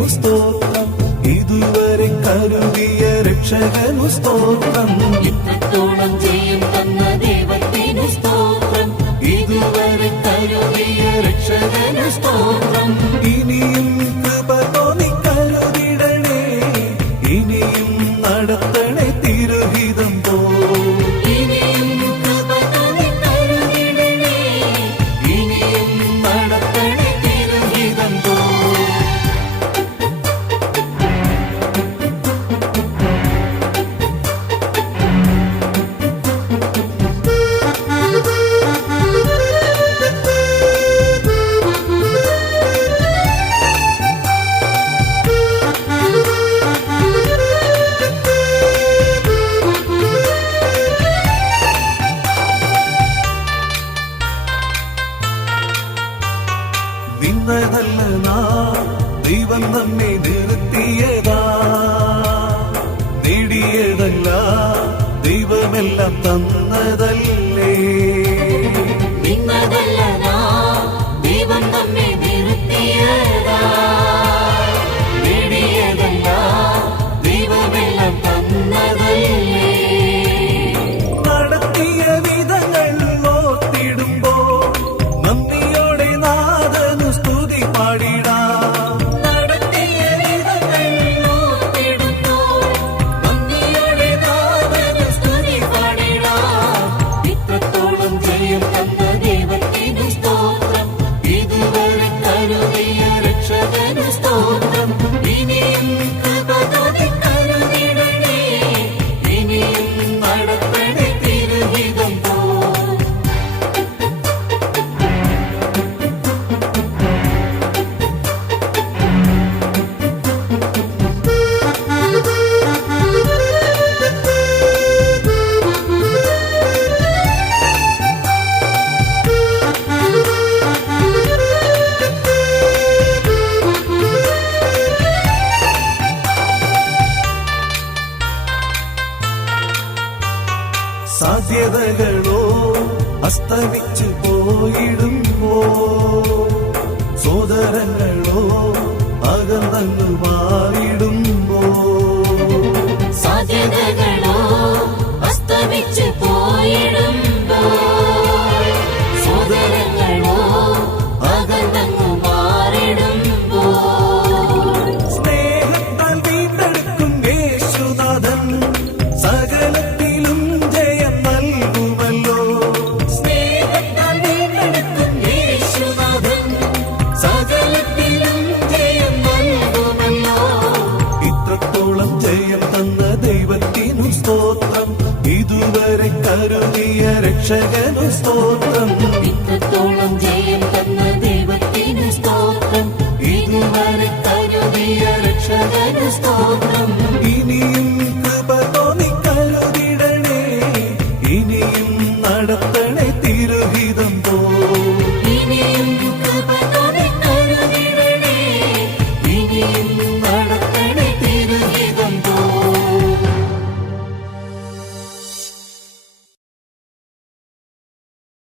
ദൈവത്തിനു സ്തോത്രം, ഇതുവരെ കരുതിയ രക്ഷകനു സ്തോത്രം. ഇത്രത്തോളം ജയം തന്ന ദൈവത്തിനു സ്തോത്രം, ഇതുവരെ കരുതിയ രക്ഷകനു സ്തോത്രം. ഇനിയും കൃപ തോന്നി കരുതിടണേ, ഇനിയും നടത്തണേ തിരുഹിതം പോ. ഇനിയും കൃപ തോന്നി കരുതിടണേ, ഇനിയും നടത്തണേ തിരുഹിതം പോ. നിന്നതല്ല നാം ദൈവം നമ്മെ നിർത്തിയതാ, നേടിയതല്ല ദൈവമെല്ലാം തന്നതല്ലേ. നിന്നതല്ല നാം ദൈവം നമ്മെ നിർത്തിയതാ, നേടിയതല്ല ദൈവമെല്ലാം തന്നതല്ലേ. നടത്തിയ വിധങ്ങൾ ഓർത്തിടുമ്പോ നന്ദിയോടെ നാഥനു സ്തുതി പാടിടാം. നടത്തിയ വിധങ്ങൾ ഓർത്തിടുമ്പോൾ നന്ദിയോടെ നാഥനു സ്തുതി പാടിടാം. ഇത്രത്തോളം ജയം തന്ന ദൈവത്തിനു സ്തോത്രം, ഇതുവരെ കരുതിയ രക്ഷകനു സ്തോത്രം. ഇനിയും കൃപ തോന്നി കരുതിടണേ, ഇനിയും നടത്തണേ തിരുഹിതം പോ. സാധ്യതകളോ അസ്തമിച്ചു പോയിടുമ്പോ, സോദരങ്ങളോ അകന്നങ്ങ് മാറിടുമ്പോ, സാധ്യതകളോ അസ്തമിച്ചു പോയിടുമ്പോൾ, സോദരങ്ങളോ അകന്നങ്ങു മാറിടുമ്പോൾ, സ്നേഹത്താൽ വീണ്ടെടുക്കും യേശുനാഥൻ സകലത്തിലും ജയം നൽകുമല്ലോ. സ്നേഹത്താൽ വീണ്ടെടുക്കും യേശുനാഥൻ സകലത്തിലും ജയം നൽകുമല്ലോ. ഇത്രത്തോളം ജയം തന്ന ദൈവത്തിനു സ്തോത്രം, ഇതുവരെ കരുതിയ രക്ഷകനു സ്തോത്രം.